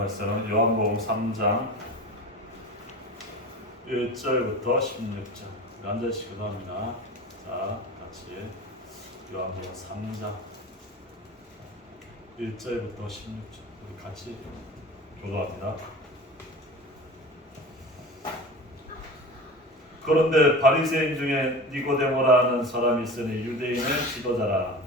말씀은 요한복음 3장 1절부터 16절. 앉아시 기도합니다. 자, 같이 요한복음 3장 1절부터 16절 우리 같이 교도합니다. 그런데 바리새인 중에 니고데모라는 사람이 있으니 유대인의 지도자라.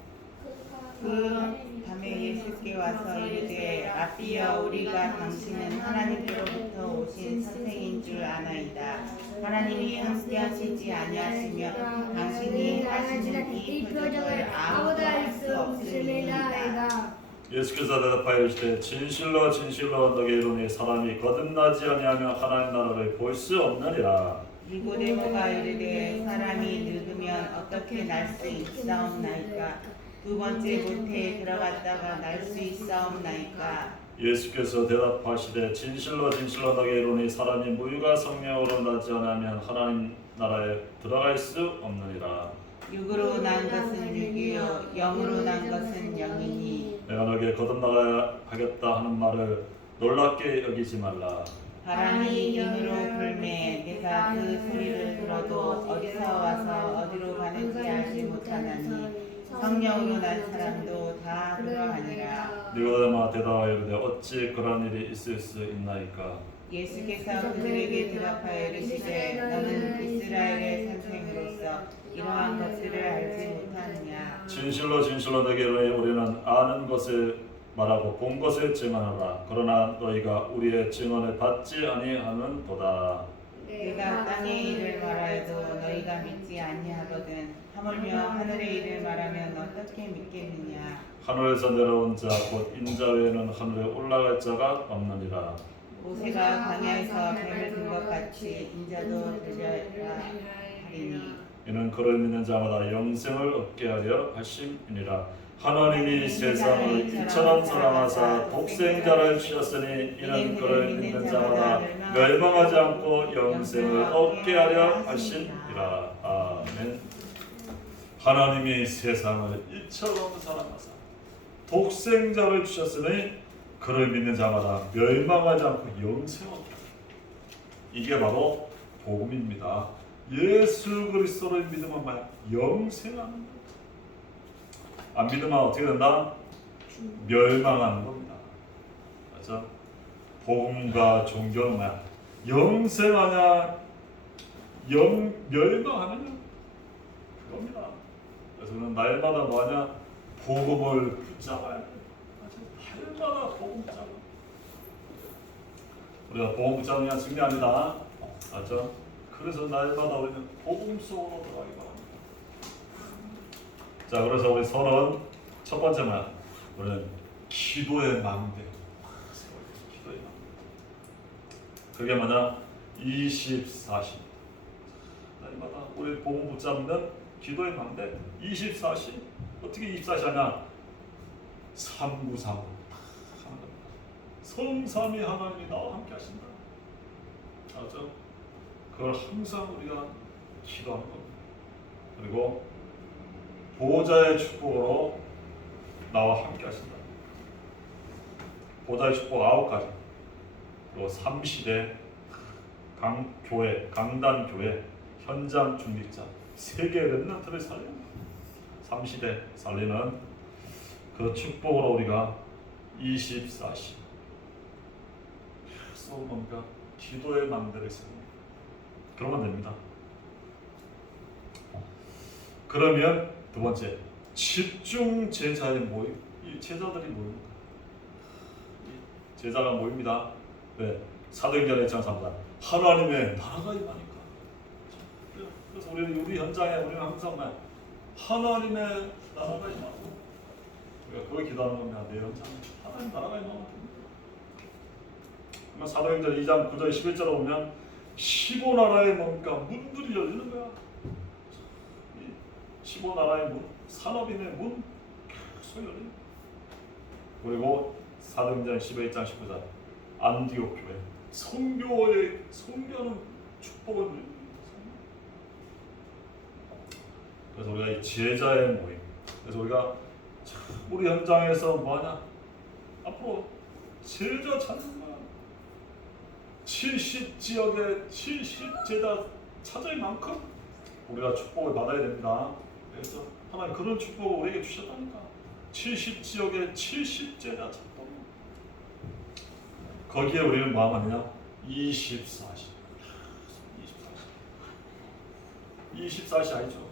그 밤에 예수께 와서 이르되 라삐여, 우리가 당신은 하나님께로부터 오신 선생인 줄 아나이다. 하나님이 함께 하시지 아니하시며 당신이 하시는 이 표적을 아무도 할 수 없음이니이다. 예수께서 대답하여 이르시되 진실로 진실로 너게 이르노니 사람이 거듭나지 아니하면 하나님 나라를 볼 수 없느니라. 니고데모가 이르되 사람이 늙으면 어떻게 날 수 있사옵나이까? 두 번째 모태에 들어갔다가 날 수 있사옵나이까? 예수께서 대답하시되 진실로 진실로 너게 이르노니 사람이 물과 성령으로 나지 않으면 하나님 나라에 들어갈 수 없느니라. 육으로 난 것은 육이요 영으로 난 것은 영이니 내가 너에게 거듭나가야 하겠다 하는 말을 놀랍게 여기지 말라. 바람이 힘으로 불매 내가 그 소리를 들어도 어디서 와서 어디로 가는지 알지 못하나니 성령으로 난 사람도 다 그러하니라. 니고데모가 대답하여 이르되 어찌 그런 일이 있을 수 있나이까? 예수께서 그들에게 대답하여 이르시되 너는 이스라엘의 선생으로서 이러한 것들을 알지 못하느냐? 진실로 진실로 너에게 이르노니 우리는 아는 것을 말하고 본 것을 증언하라. 그러나 너희가 우리의 증언을 받지 아니하는도다. 내가 땅의 일을 말하여도 너희가 믿지 아니하거든. 하물며 하늘의 일을 말하면 어떻게 믿겠느냐? 하늘에서 내려온 자 곧 인자 외에는 하늘에 올라갈 자가 없느니라. 모세가 광야에서 뱀을 든 것 같이 인자도 들려라 하리니 이는 그를 믿는 자마다 영생을 얻게 하려 하심이니라. 하나님이 세상을 이처럼 사랑하사 독생자를 주셨으니 이는 그를 믿는 자마다 멸망하지 않고 영생을 얻게 하려 하심이라. 아멘. 하나님이 세상을 이처럼 사랑하사 독생자를 주셨으니 그를 믿는 자마다 멸망하지 않고 영생을 얻게 하려. 이게 바로 복음입니다. 예수 그리스도를 믿으면 뭐야? 영생하는 거야. 안 믿으면 어떻게 된다? 멸망하는 겁니다. 맞죠? 복음과 종교는 뭐야? 영생하냐? 멸망하느냐? 그겁니다. 그래서 우리는 날마다 뭐하냐? 복음을 붙잡아야 돼. 날마다 복음 붙잡아. 우리가 복음 붙잡는 게 중요합니다. 맞죠? 그래서 날마다 우리는 복음 속으로 들어가기 바랍니다. 자, 그래서 우리 서론 첫 번째는 우리는 기도의 망대. 기도의 망대. 그게 뭐냐? 24시. 날마다 우리 복음 붙잡는 기도의 망대. 24시. 어떻게 24시 하냐? 393. 성삼위 하나님이 나와 함께 하신다. 알았죠? 그걸 항상 우리가 기도하는 겁니다. 그리고 보호자의 축복으로 나와 함께 하신다. 보호자의 축복 9가지. 그리고 3시대 교회, 강단교회, 현장 중직자, 세계 렘넌트를 살리는 3시대 살리는 그 축복으로 우리가 24시 계속 뭔가 기도의 망대를 세웁니다. 그러면 됩니다. 그러면 두 번째, 집중 제자의 모임. 이 제자들이 모입니다. 제자가 모입니다. 왜? 사도행전에 1장3절 하나님의 나라가 임하니까. 그래서 우리 현장에 우리는 항상 하나님의 나라가 임하고 우리가 그걸 기도하는 겁니다. 내 현장에 하나님 나라가 임하고. 사도행전 2장 9절 11절에 보면 15나라의 뭔가 문들이 열리는 거야. 15나라의 문, 산업인의 문 계속 열리는 거야. 그리고 사도행전 11장 19절 안디옥 교회 선교하는 축복을 누립니다. 그래서 우리가 이 제자의 모임. 그래서 우리가 우리 현장에서 뭐하냐? 앞으로 제자 찾는 거야. 70지역에 70제자 찾을 만큼 우리가 축복을 받아야 됩니다. 그래서 하나님 그런 축복을 우리에게 주셨다니까. 70지역에 70제자 찾고 거기에 우리는 뭐 하느냐? 24시 24시 알죠?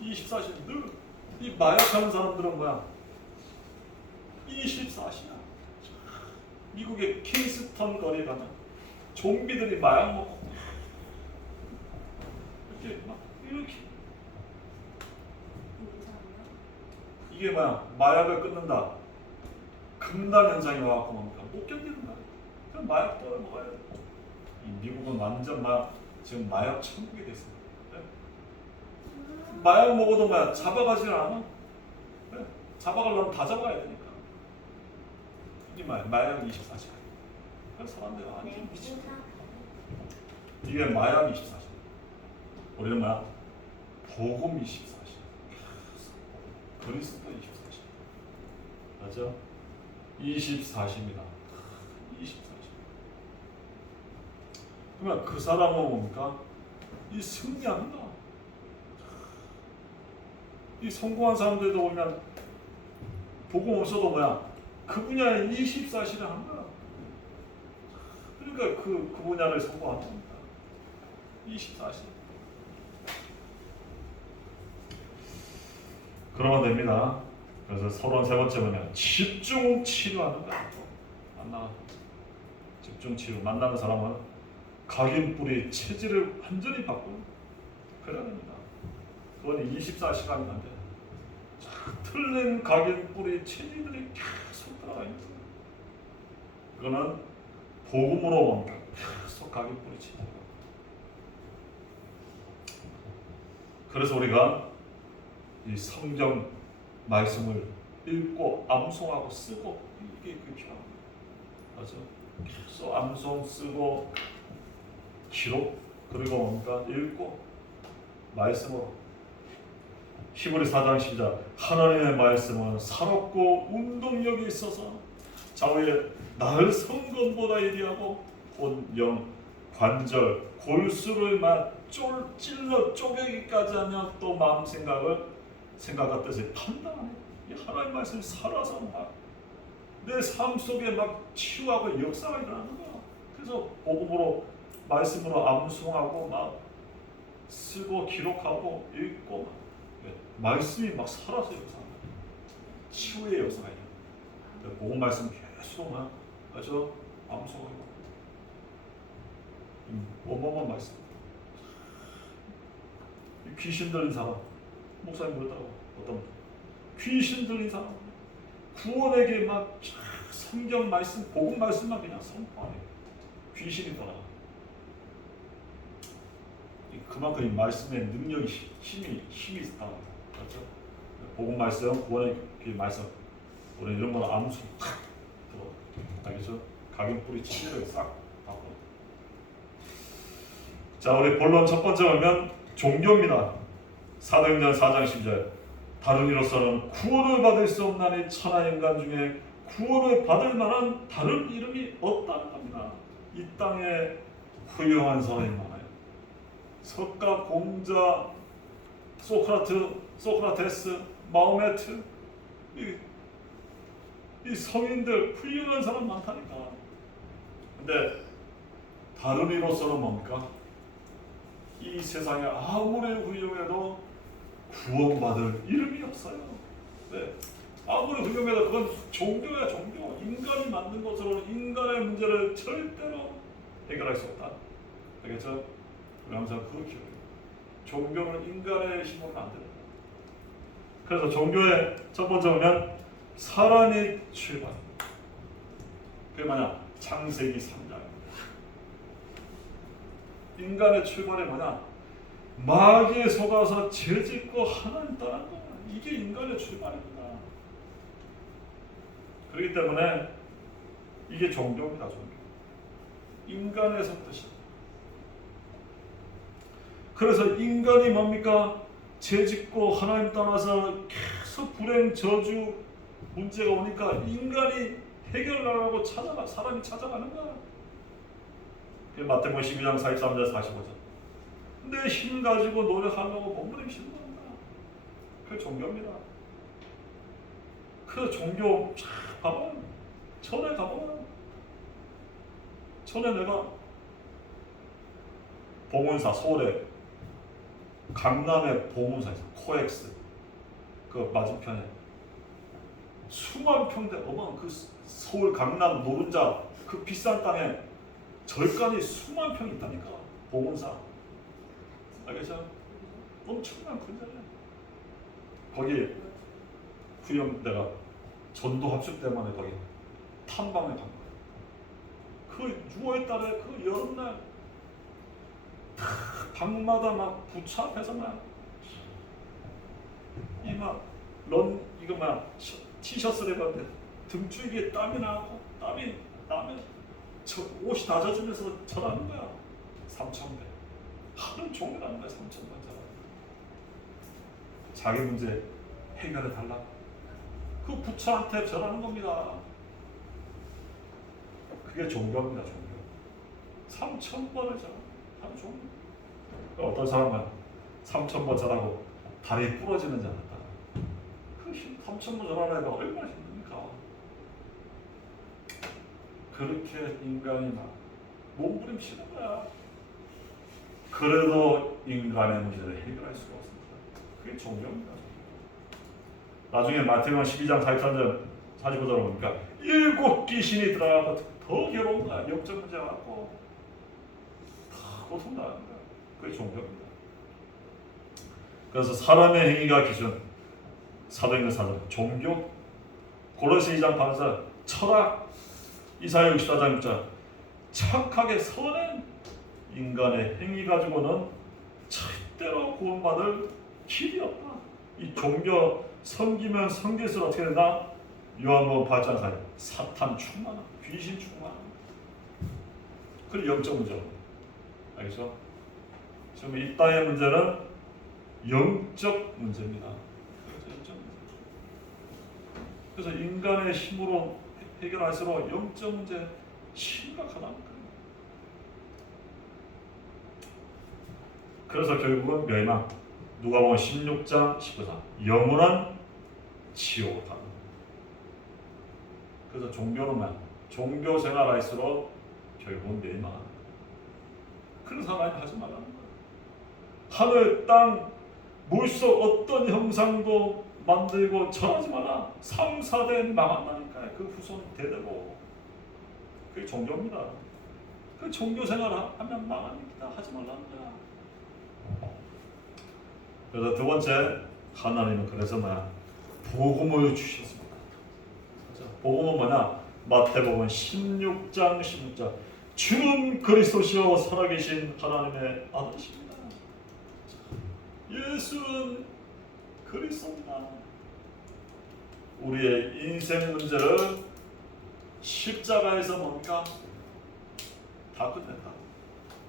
24시 늘 이 마약하는 사람들은 뭐야? 24시야. 미국의 킹스턴 거리에 가면 좀비들이 마약 먹고 이렇게 막 이렇게 이게 뭐야? 마약을 끊는다. 금단 현상이 와갖고 뭡니까? 못 견디는 거야. 그럼 마약도 먹어야 돼. 이 미국은 완전 지금 마약 천국이 됐어. 네? 마약 먹어도 뭐야? 잡아가질 않아. 네? 잡아가려면 다 잡아야 되니까. 이게 마약 24시간. 그래서 사람들이 완전 미치고. 이게 마약 24시간. 우리는 뭐야? 복음 24시간. 그리스도 24시간. 맞죠? 24시입니다. 24시. 그러면 그 사람은 뭡니까? 이 승리합니다. 이 성공한 사람들도 보면 복음 없어도 뭐야? 그 분야에 24시를 한 거야. 그러니까 그 분야를 성공한 겁니다. 24시. 그러면 됩니다. 그래서 33번째 뭐냐? 집중 치료하는 거야. 만나 집중 치료. 만나는 사람은 각인뿌리 체질을 완전히 바꾸는 그래야 됩니다. 그건 24시간이 안 돼. 틀린 각인뿌리 체질들이 계속 들어가 있는 거야. 그거는 복음으로 옵니다. 계속 각인뿌리 체질. 그래서 우리가 이 성경 말씀을 읽고 암송하고 쓰고 이게 필요합니다. 맞죠? 계속 암송 쓰고 기록 그리고 뭔가 읽고 말씀으로 히브리 4장 12절 하나님의 말씀은 살았고 운동력이 있어서 좌우에 날 성건보다 예리하고 온 영 관절 골수를 찔러 쪼개기까지 하며 또 마음 생각과 뜻을 판단하네. 이 하나님 말씀이 살아서 내 삶 속에 치유하고 역사가 일어나는 거야. 그래서 복음으로 말씀으로 암송하고 쓰고 기록하고 읽고 말씀이 살아서 역사하는 거야. 치유의 역사가 일어나. 복음 말씀 계속 맞죠? 암송하고 어마어마한 말씀. 귀신 들린 사람 목사님 그렇다고 어떤 귀신 들린 사람 구원에게 성경 말씀 복음 말씀만 그냥 선포하네. 귀신이 떠나. 그만큼 이 말씀의 능력이 힘이 있다. 그렇죠? 복음 말씀 구원의 말씀 우리 이런 거는 암송 들어. 알겠죠? 각인 뿌리 치료를 싹 바꿔. 자 우리 본론 첫 번째 보면 종교입니다. 사도행전 4장 10절 다른 이로서는 구원을 받을 수 없나니 천하 인간 중에 구원을 받을 만한 다른 이름이 없다는 겁니다. 이 땅에 훌륭한 사람이 많아요. 석가, 공자, 소크라테스, 마호메트 이 성인들 훌륭한 사람 많다니까. 근데 다른 이로서는 뭡니까? 이 세상에 아무리 훌륭해도 구원받을 이름이 없어요. 네. 아무리 훌륭해도 그건 종교야 종교. 인간이 만든 것으로 인간의 문제를 절대로 해결할 수 없다. 알겠죠? 우리 항상 그렇게 해요. 종교는 인간의 힘으로는 안 됩니다. 그래서 종교의 첫 번째 보면 사람이 출발. 그게 뭐냐? 창세기 3장. 인간의 출발이 뭐냐? 마귀에 속아서 죄짓고 하나님 떠난 거야. 이게 인간의 출발입니다. 그렇기 때문에 이게 종교입니다. 종교. 인간의 선뜻이. 그래서 인간이 뭡니까? 죄짓고 하나님 떠나서 계속 불행 저주 문제가 오니까 인간이 해결하려고 사람이 찾아가는 거야. 그게 마태복음 12장 43절 45절. 내 힘 가지고 노력하려고 몸부림치는 겁니다. 그게 종교입니다. 그 종교 가보면 전에 가보면 전에 내가 봉은사 서울에 강남의 봉은사에서 코엑스 그 맞은편에 수만 평대 어마어마한 그 서울 강남 노른자 그 비싼 땅에 절간이 수만 평이 있다니까. 봉은사 알겠죠? 엄청난 큰 자리야. 거기 후임 내가 전도 합숙 때문에 거기 탐방에 간 거야. 그 6월 달에 그 여름날 방마다 막 부차 앞에서 막 이거 막 티셔츠를 입었는데 등줄기에 땀이 나고 땀이 나면 옷이 다 젖으면서 절하는 거야. 3,000배 하루 종일 하는 거야. 3,000배 절하. 자기 문제 해결해 달라. 그 부처한테 절하는 겁니다. 그게 종교입니다. 종교. 3,000번을 절하. 하루 종일. 어떤 사람은 3,000번 절하고 다리 부러지는 줄 알았다. 그 3,000번 절하는 애가 얼마나 힘듭니까? 그렇게 인간이 막 몸부림치는 거야. 그래도 인간의 문제를 해결할 수가 없습니다. 그게 종교입니다. 나중에 마태복음 12장 45절 보니까 7 귀신이 들어가고 더 괴로운 거야. 영적 문제 갖고 다 고통당하는 거야. 그게 종교입니다. 그래서 사람의 행위가 기준, 사도행전 4장 종교, 고린도서 2장 8절 철학, 이사야 64장 6절 착하게 선한 인간의 행위 가지고는 절대로 구원받을 길이 없다. 이 종교 섬기면 섬길수록 어떻게 된다? 요한복음 8장 4절 사탄 충만함, 귀신 충만함. 그리고 영적 문제. 알겠죠? 지금 이 땅의 문제는 영적 문제입니다. 그래서 인간의 힘으로 해결할수록 영적 문제 심각하다는 거예요. 그래서 결국은 멸망. 누가복음 16장 19절 영원한 지옥을 가는 거예요. 그래서 종교는 종교 생활할수록 결국은 멸망하는 거예요. 그래서 하나님 하지 말라는 거예요. 하늘, 땅, 물속 어떤 형상도 만들고 절하지 마라. 3, 4대 망한다니까요. 그 후손 대대로. 그게 종교입니다. 그 종교 생활하면 망합니다. 하지 말라는 거야. 그래서 두 번째, 하나님은 그래서 복음을 주셨습니다. 복음은 뭐냐? 마태복음 16장 16절 주는 그리스도시요 살아계신 하나님의 아들이십니다. 예수는 그리스도입니다. 우리의 인생 문제를 십자가에서 뭡니까? 다 끝냈다.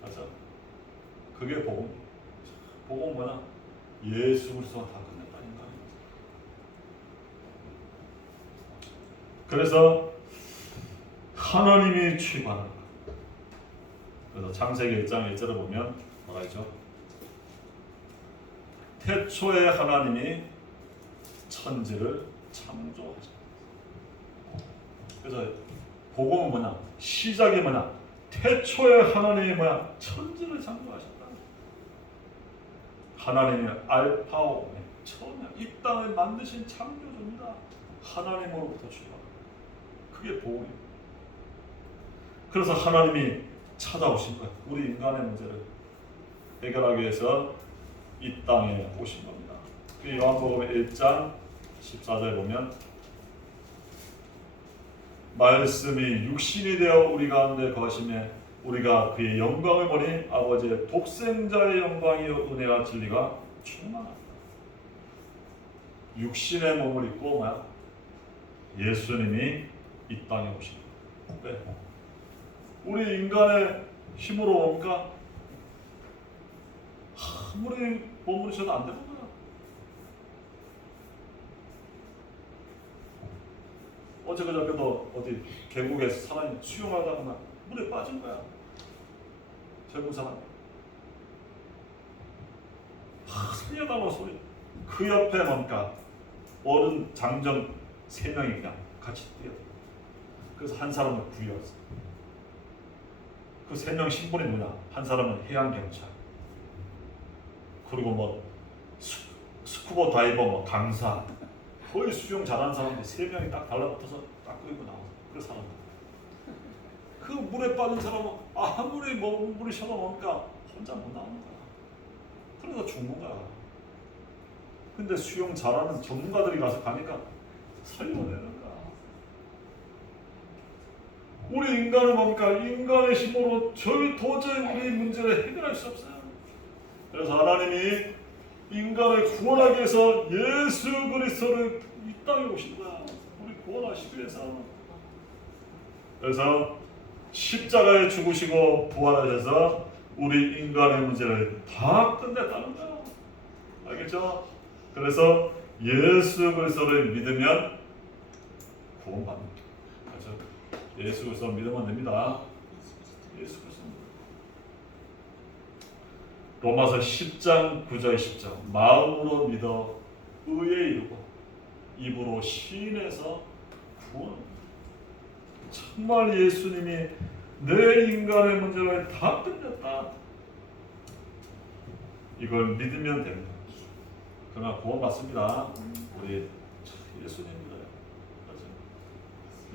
맞죠? 그게 복음. 복음 뭐냐? 예수 그리스도가 다 끝냈다는 거예요. 그래서 하나님이 취임하는 것. 그래서 창세기 1장 1절을 보면 뭐라 했죠? 태초에 하나님이 천지를 창조하셨다. 그래서 복음은 뭐냐? 시작이 뭐냐? 태초에 하나님이 뭐야? 천지를 창조하셨다. 하나님이 알파 오메가 처음에 이 땅을 만드신 창조주입니다. 하나님으로부터 출발. 그게 복음입니다. 그래서 하나님이 찾아오신 거예요. 우리 인간의 문제를 해결하기 위해서 이 땅에 오신 겁니다. 그 요한복음 1장 14절에 보면 말씀이 육신이 되어 우리 가운데 거하시며 우리가 그의 영광을 보니 아버지의 독생자의 영광이요 은혜와 진리가 충만하다. 육신의 몸을 입고 예수님이 이 땅에 오신 거예요. 네. 우리 인간의 힘으로 옵니까? 아무리 몸부림쳐도 안 되는 거야. 어저께도 어디 계곡에서 사람이 수영하다가 막 물에 빠진 거야. 젊은 사람. 살려달라고 소리. 그 옆에 뭡니까? 어른 장정 3명이 그냥 같이 뛰어. 그래서 한 사람을 구해왔어. 그 3명 신분이 뭐냐? 한 사람은 해양경찰. 그리고 뭐 스쿠버 다이버, 뭐 강사, 거의 수영 잘하는 사람들 3명이 딱 달라붙어서 딱 끌고 나와서 그 사람. 그 물에 빠진 사람은 아무리 물이 시원하니까 혼자 못 나오는 거야. 그래서 죽는 거야. 근데 수영 잘하는 전문가들이 가서 가니까 살려내는 거야. 우리 인간은 뭡니까? 인간의 힘으로 도저히 우리 문제를 해결할 수 없어요. 그래서 하나님이 인간을 구원하기 위해서 예수 그리스도를 이 땅에 오신 거야. 우리 구원하시기 위해서. 그래서 십자가에 죽으시고 부활하셔서 우리 인간의 문제를 다 끝냈다는 거야. 알겠죠? 그래서 예수 그리스도를 믿으면 구원받는 거야. 그래서 예수 그리스도 믿으면 됩니다. 예수 그리스도. 로마서 10장 9절 10절 마음으로 믿어 의에 이르고 입으로 시인해서 구원. 정말 예수님이 내 인간의 문제를 다 끝냈다. 이걸 믿으면 됩니다. 그러나 구원받습니다. 우리 예수님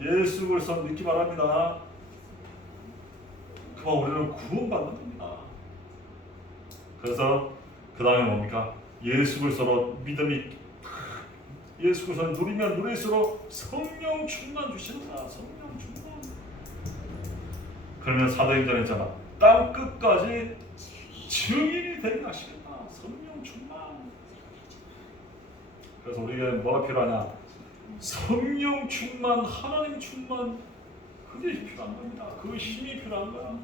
믿어요. 예수 그리스도 믿기 바랍니다. 그만 우리는 구원받는 겁니다. 그래서 그 다음에 뭡니까? 예수 그리스도로 믿음이 예수 그리스도를 누리면 누릴수록 성령 충만 주시는다. 성령 충만. 그러면 사도행전에 있잖아. 땅 끝까지 증인이 되게 하시겠다. 성령 충만. 그래서 우리가 뭐가 필요하냐? 성령 충만, 하나님 충만. 그게 필요한 겁니다. 그 힘이 필요한 거야.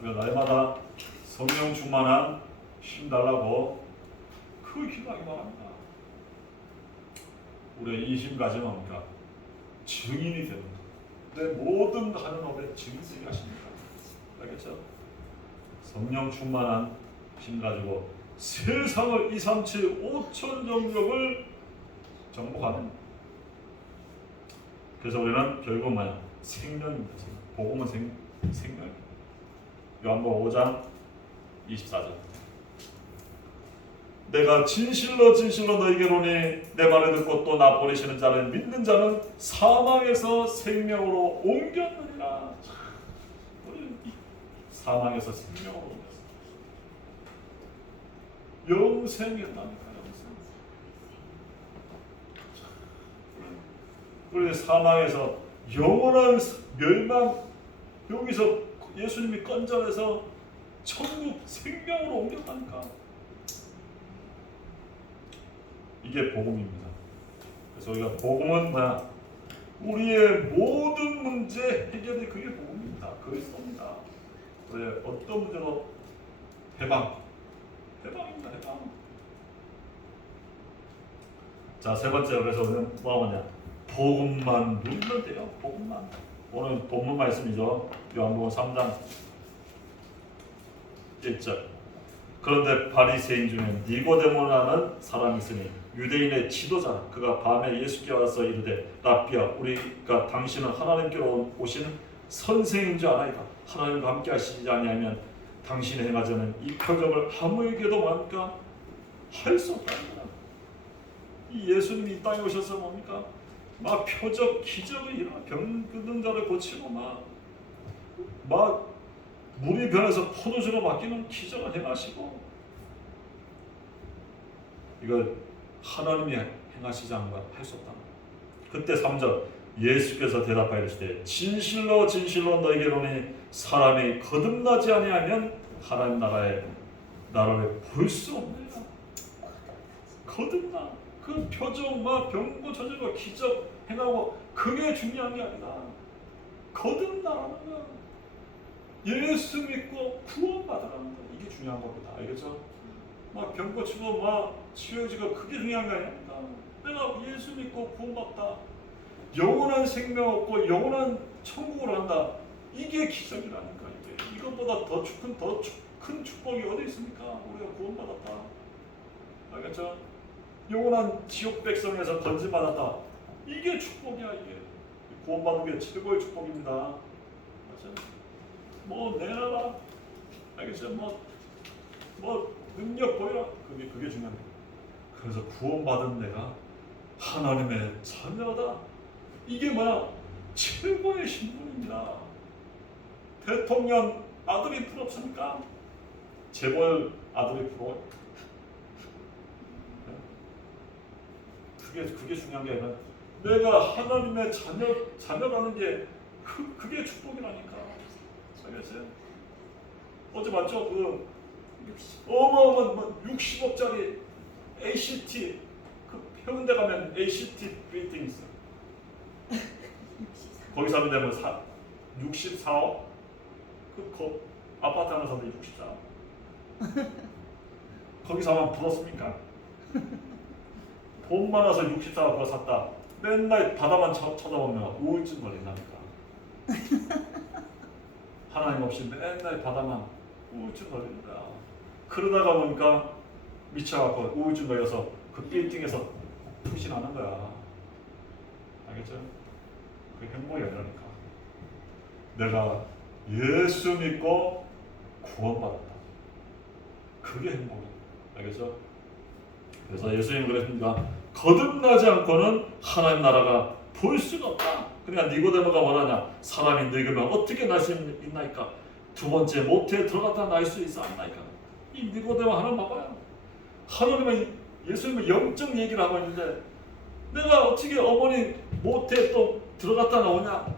그래서 날마다 성령 충만한 힘 달라고 그 기도하기 바랍니다. 우리 이 힘 가지면 뭡니까? 증인이 되는 거예요. 내 모든 하는 업에 증인되게 하십니다. 알겠죠? 성령 충만한 힘 가지고 세상을 2, 3, 7, 5천 정력을 정복하는. 그래서 우리는 결국 뭐냐? 생명입니다. 복음은 생명입니다. 요한복음 5장 24절. 내가 진실로 진실로 너희에게 이르노니 내 말을 듣고 또 나 보내시는 자를 믿는 자는 사망에서 생명으로 옮겼느니라. 우리 사망에서 생명으로 옮겼어. 영생이었다니까. 우리 사망에서 영원한 멸망, 여기서 예수님이 건져내서 천국 생명으로 옮겼다니까. 이게 복음입니다. 그래서 우리가 복음은 뭐야? 우리의 모든 문제 해결이 그게 복음입니다. 그리스도입니다. 우리의 어떤 문제도 해방입니다. 해방. 자, 세 번째, 그래서 우리는 뭐 하냐? 복음만 누리면 돼요. 복음만. 오늘 본문 말씀이죠. 요한복음 3장 1절. 그런데 바리새인 중에 니고데모라는 사람이 있으니 유대인의 지도자, 그가 밤에 예수께 와서 이르되 라삐야, 우리가 당신은 하나님께로 오신 선생인 줄 아나이다. 하나님과 함께 하시지 아니하면 당신이 행하자는 이 표적을 아무에게도 뭡니까? 할 수 없다는 거야. 이 예수님이 이 땅에 오셔서 뭡니까? 막 표적, 기적을 일어나, 병든 자를 고치고 막 물이 변해서 포도주로 바뀌는 기적을 행하시고, 이거 하나님이 행하시지 않은 거 할 수 없다. 그때 3절 예수께서 대답하여 이르시되 진실로 진실로 너희에게 이르노니 사람이 거듭나지 아니하면 하나님 나라를 볼 수 없느니라. 거듭나. 그 표적, 병고 저절과 기적 행하고 그게 중요한 게 아니다. 거듭나라는 거야. 예수 믿고 구원받으라는 거야. 이게 중요한 겁니다. 알겠죠? 병 고치고 치유해지고 그게 중요한 게 아닙니다. 내가 예수 믿고 구원받다. 영원한 생명 얻고 영원한 천국을 한다. 이게 기적이라니까. 이게 이것보다 더 큰 축복이 어디 있습니까? 우리가 구원받았다. 알겠죠? 영원한 지옥 백성에서 건진받았다. 이게 축복이야. 이게 구원받은 게 최고의 축복입니다. 맞죠? 뭐 내놔라. 알겠죠? 뭐 능력 보여라. 그게 중요한 거예요. 그래서 구원받은 내가 하나님의 자녀다. 이게 뭐야? 최고의 신분입니다. 대통령 아들이 부럽습니까? 재벌 아들이 부러워요. 그게 중요한 게 아니라 내가 하나님의 자녀라는 게 그게 축복이라니까. 알겠어요? 어제 봤죠? 그 어마어마한 60억짜리 ACT 그 해운대 가면 ACT 빌딩스 거기 사는 데면 64억 그 아파트 하나 사는데 64억 거기 사면 부럽습니까? 돈 많아서 64억 그거 샀다. 맨날 바다만 쳐다보면 우울증 걸린다니까. 하나님 없이 맨날 바다만 우울증 걸리는 거야. 그러다가 보니까 미쳐갖고 우울증 걸려서 그 빌딩에서 푸신하는 거야. 알겠죠? 그게 행복이 아니라니까. 내가 예수 믿고 구원받았다. 그게 행복이야. 알겠죠? 그래서 예수님 그랬습니다. 거듭나지 않고는 하나님 나라가 볼 수가 없다. 그러니까 니고데모가 뭐라냐? 사람이 늙으면 어떻게 날 수 있나이까? 두 번째 모태에 들어갔다 날 수 있어 않나이까? 이 니고데모 하나 봐봐요. 하나님은 예수님은 영적 얘기를 하고 있는데 내가 어떻게 어머니 모태에 또 들어갔다 나오냐?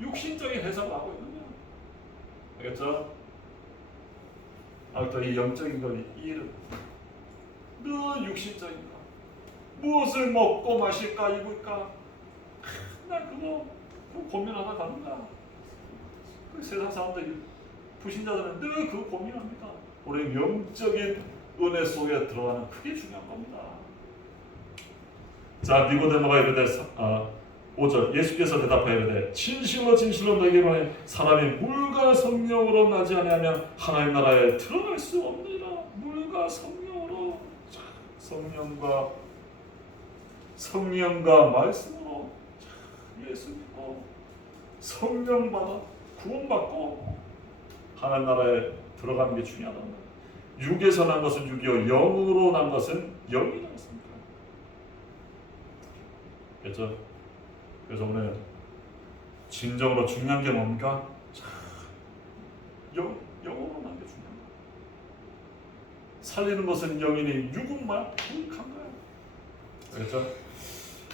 육신적인 해석을 하고 있는 거야. 알겠죠? 또 이 영적인 걸 이해를 너 육신적인가? 무엇을 먹고 마실까 입을까? 나 그거 고민하다 가는가? 그 세상 사람들 불신자들은 늘 그거 고민합니다. 우리 영적인 은혜 속에 들어가는 그게 중요한 겁니다. 자, 니고데모가 이르되 5절 예수께서 대답하여 이르되 진실로 진실로 너희에게 말하노니 사람이 물과 성령으로 나지 아니하면 하나님 나라에 들어갈 수 없느니라. 물과 성령으로 성령과 말씀으로 예수 믿고 성령 받아 구원받고 하나님 나라에 들어가는 게 중요하다. 육에서 난 것은 육이요 영으로 난 것은 영이라고 했습니다. 그렇죠? 그래서 오늘 진정으로 중요한 게 뭡니까? 영으로 난 게 중요한 거야. 살리는 것은 영이니 육은만 부익한 거야. 그렇죠?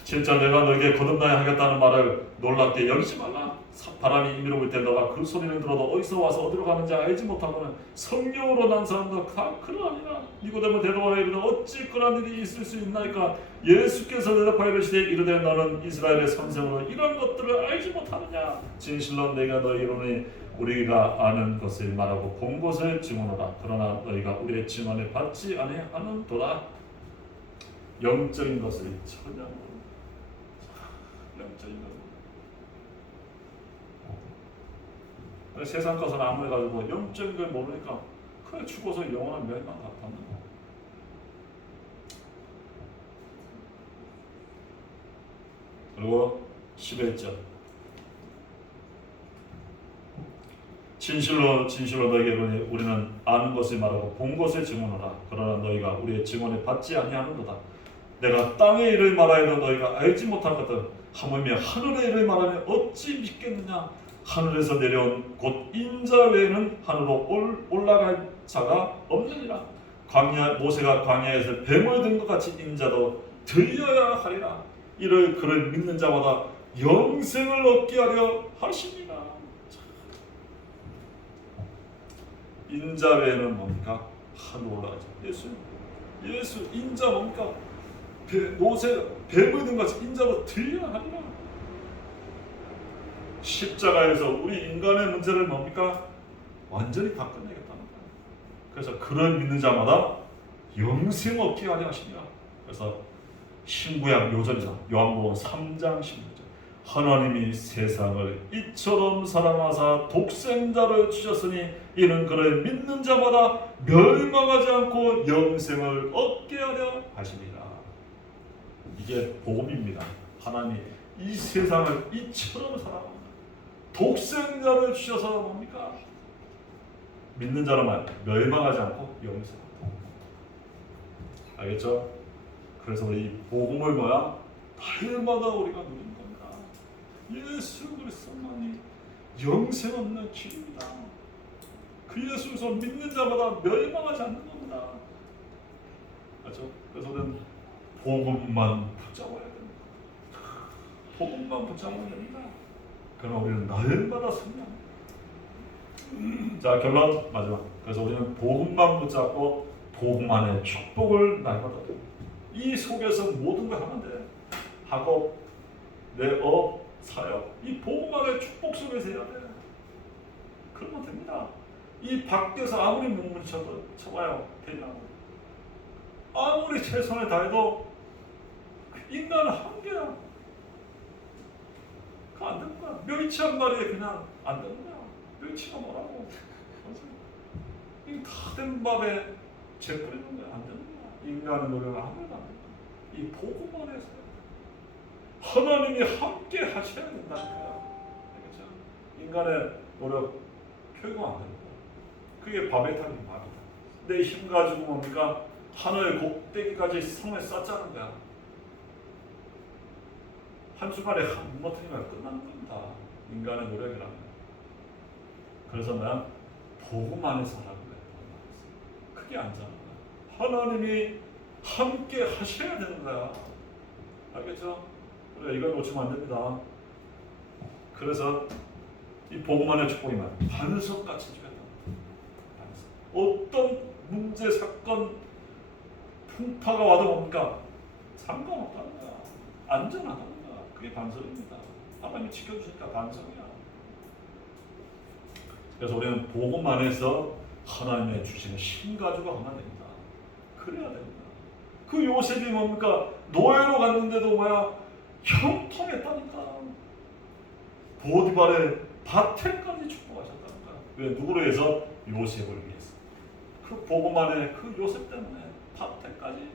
진짜 내가 너에게 거듭나야 하겠다는 말을 놀랍게 여기지 말라. 바람이 임의로 불 때 너가 그 소리를 들어도 어디서 와서 어디로 가는지 알지 못하고는 성령으로 난 사람도 다 그러하니라. 니고데모 대답하여 이르되 어찌 그런 일이 있을 수 있나이까? 예수께서 대답하여 이르시되 이르되 너는 이스라엘의 선생으로 이런 것들을 알지 못하느냐? 진실로 내가 너희에게 이르노니 우리가 아는 것을 말하고 본 것을 증언하라. 그러나 너희가 우리의 증언을 받지 아니하는도다. 영적인 것을 전혀 영적인 것. 세상 것은 아무리 가지고 영적인 걸 모르니까 그래 죽어서 영원한 멸망 받는 거. 그리고 11절 진실로 진실로 너희에게 이르노니 우리는 아는 것을 말하고 본 것을 증언하라. 그러나 너희가 우리의 증언을 받지 아니하는도다. 내가 땅의 일을 말하여도 너희가 알지 못할 것들 하물며 하늘의 일을 말하면 어찌 믿겠느냐? 하늘에서 내려온 곧 인자 외에는 하늘로 올라갈 자가 없느니라. 모세가 광야에서 뱀을 든 것 같이 인자도 들려야 하리라. 이를 그를 믿는 자마다 영생을 얻게 하려 하십니다. 인자 외에는 뭡니까? 하늘로 올라가죠. 예수 인자 뭡니까? 모세 뱀을 든 것 같이 인자도 들려야 하리라. 십자가에서 우리 인간의 문제를 뭡니까? 완전히 다 끝내겠다는 거예요. 그래서 그를 믿는 자마다 영생 얻게 하려 하십니다. 그래서 신구약 요절이다. 요한복음 3장 16절 하나님이 세상을 이처럼 사랑하사 독생자를 주셨으니 이는 그를 믿는 자마다 멸망하지 않고 영생을 얻게 하려 하시니라. 이게 복음입니다. 하나님이 이 세상을 이처럼 사랑합니다. 독생자를 주셔서 뭡니까? 믿는 자라만 멸망하지 않고 영생을 얻게. 알겠죠? 그래서 우리 복음을 뭐야? 날마다 우리가 누리는 겁니다. 예수 그리스도만이 영생 없는 길입니다. 그 예수에서 믿는 자마다 멸망하지 않는 겁니다. 맞죠? 그래서 우리는 복음만 붙잡아야 됩니다. 복음만 붙잡아야 됩니다. 그러나 우리는 날마다 승리합니다. 자, 결론 마지막. 그래서 우리는 복음만 붙잡고 복음 안에 축복을 날마다 됩니다. 이 속에서 모든 걸 하면 돼. 학업, 내 업, 사역, 이 복음 안에 축복 속에서 해야 돼. 그러면 됩니다. 이 밖에서 아무리 몸부림쳐도 쳐봐요. 되냐고. 아무리 최선을 다해도 인간은 한계야. 그거 안 되는 거야. 멸치 한 마리에 그냥 안 되는 거야. 멸치가 뭐라고. 다 된 밥에 재 뿌리는 거야. 안 되는 거야. 인간의 노력은 아무래도 안 된다. 이 복음 안에서 하나님이 함께 하셔야 된다니까요. 알겠죠? 인간의 노력 결국 안 된다. 그게 바벨탑이 말이다. 내 힘 가지고 뭡니까? 하늘 꼭대기까지 성을 쌓자는 거야. 한순간에 무너뜨리면 끝나는 겁니다. 인간의 노력이라는 거야. 그래서 난 복음 안에서 하라는 거야. 그게 안전한 거야. 하나님이 함께 하셔야 되는 거야. 알겠죠? 우리가 이걸 놓치면 안 됩니다. 그래서 이 복음 안의 축복이면 반석같이 주겠다. 어떤 문제, 사건, 풍파가 와도 뭡니까? 상관없다는 거야. 안전하다는 거야. 그게 반석입니다. 하나님이 지켜주시니까 반석이야. 그래서 우리는 복음 안에서 하나님의 주시는 힘 가지고 하면 됩니다. 그래야 됩니다. 그 요셉이 뭡니까? 노예로 갔는데도 뭐야? 형통했다니까. 보디발의 밭에까지 축복하셨다니까. 왜? 누구로 해서? 요셉을 위해서. 그 복음 안에 그 요셉 때문에 밭에까지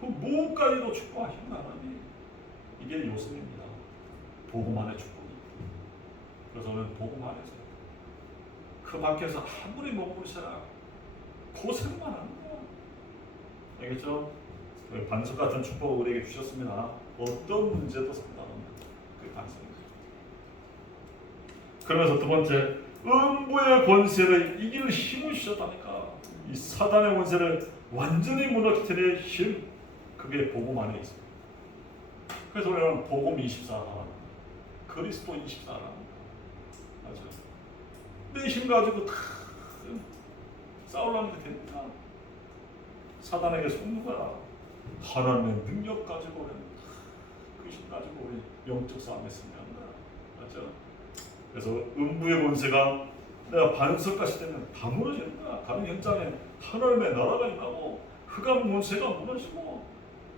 그 무까지도 축복하신 하나님이 이게 요셉입니다. 복음 안의 축복이. 그래서 저는 복음 안에서 그 밖에서 아무리 몸부림쳐라 고생만 하는 거야. 알겠죠? 반석 같은 축복을 우리에게 주셨습니다. 어떤 문제도 상관없는 그 반석입니다. 그러면서 두 번째, 음부의 권세를 이길 힘을 주셨다니까. 이 사단의 권세를 완전히 무너뜨릴 힘, 그게 복음 안에 있습니다. 그래서 우리는 복음 24라, 그리스도 24라. 맞죠? 내 힘 가지고 다 싸우려는 게 됩니까? 사단에게 속는 거야. 하나님의 능력 가지고 우리는 그 힘 가지고 우리 영적 싸움에 승리하는 거야. 맞죠? 그래서 음부의 권세가 내가 반석같이 되면 다 무너지는 거야. 가는 현장에 하나님의 나라가 임하고 흑암 권세가 무너지고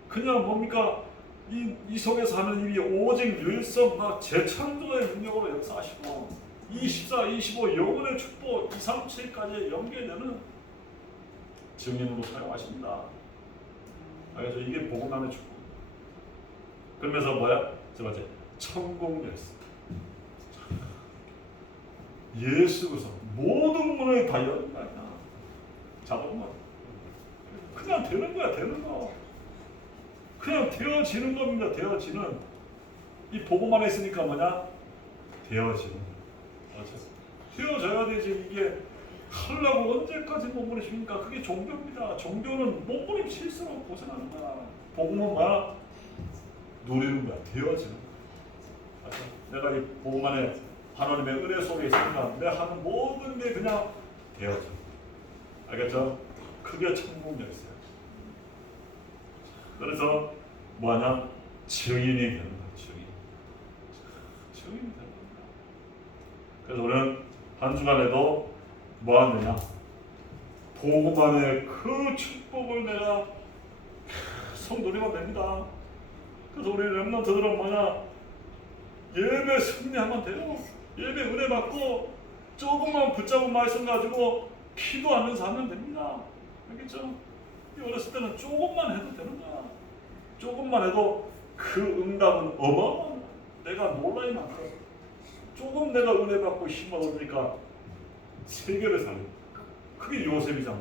그냥 뭡니까? 이 속에서 하는 일이 오직 유일성 재창조의 능력으로 역사하시고 24, 25 영혼의 축복 2, 3, 7까지 연계되는 증인으로 사용하십니다. 알겠죠? 이게 복음 안의 축복. 그러면서 뭐야? 세 번째, 천국 열쇠. 예수 그리스도 모든 문을 다 여는 거야. 잡은 거. 그냥 되는 거야, 되는 거. 그냥 되어지는 겁니다. 되어지는. 이 복음 안에 있으니까 뭐냐? 되어지는. 맞죠? 되어져야 되지. 이게 하려고 언제까지 몸부림칩니까? 그게 종교입니다. 종교는 몸부림칠수록 고생하는 거야. 복음은 뭐야? 누리는 거야. 되어지는 거야. 맞죠? 내가 이 복음 안에 하나님의 은혜 속에 있으니까 내가 하는 모든 게 그냥 되어져. 알겠죠? 그게 천국 열쇠야. 그래서 뭐하냐? 증인이 되는 거야. 증인이 되는 겁니다. 그래서 우리는 한 주간에도 뭐 하느냐? 복음 안에 그 축복을 내가 계속 누리면 됩니다. 그래서 우리 렘넌트들은 뭐냐? 예배 승리하면 돼요. 예배 은혜 받고 조금만 붙잡은 말씀 가지고 기도하면서 하면 됩니다. 알겠죠? 어렸을 때는 조금만 해도 되는 거야. 조금만 해도 그 응답은 어마어마한 거야. 내가 놀라이 많다. 조금 내가 은혜 받고 힘을 얻으니까 세계를 살려. 그게 요셉이잖아.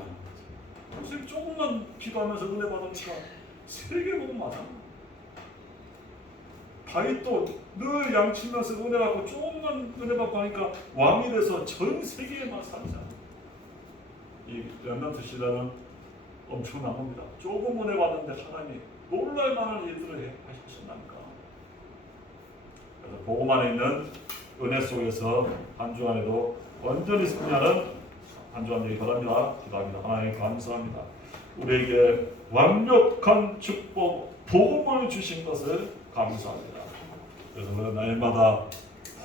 요셉이 조금만 기도하면서 은혜 받으니까 세계 보고 맞아. 다윗도 늘 양치면서 은혜 받고 조금만 은혜 받고 하니까 왕이 돼서 전 세계에만 살잖아. 이 렘넌트 시대는 엄청난 겁니다. 조금 은혜 받는데 하나님이 놀랄 만한 일들을 하셨나니까. 그래서 복음 안에 있는 은혜 속에서 한 주간에도 온전히 승리하는 한 주간 되기 바랍니다. 기도합니다. 하나님 감사합니다. 우리에게 완벽한 축복, 복음을 주신 것을 감사합니다. 그래서 우리는 날마다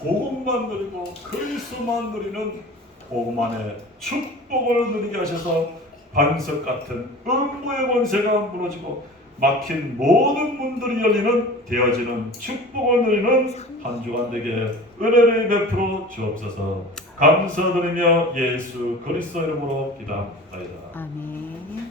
복음만 누리고 그리스도만 누리는 복음 안에 축복을 누리게 하셔서 반석 같은 음부의 권세가 무너지고 막힌 모든 문들이 열리는 되어지는 축복을 누리는 한 주간 되게 은혜를 베풀어 주옵소서. 감사드리며 예수 그리스도 이름으로 기도합니다. 아멘.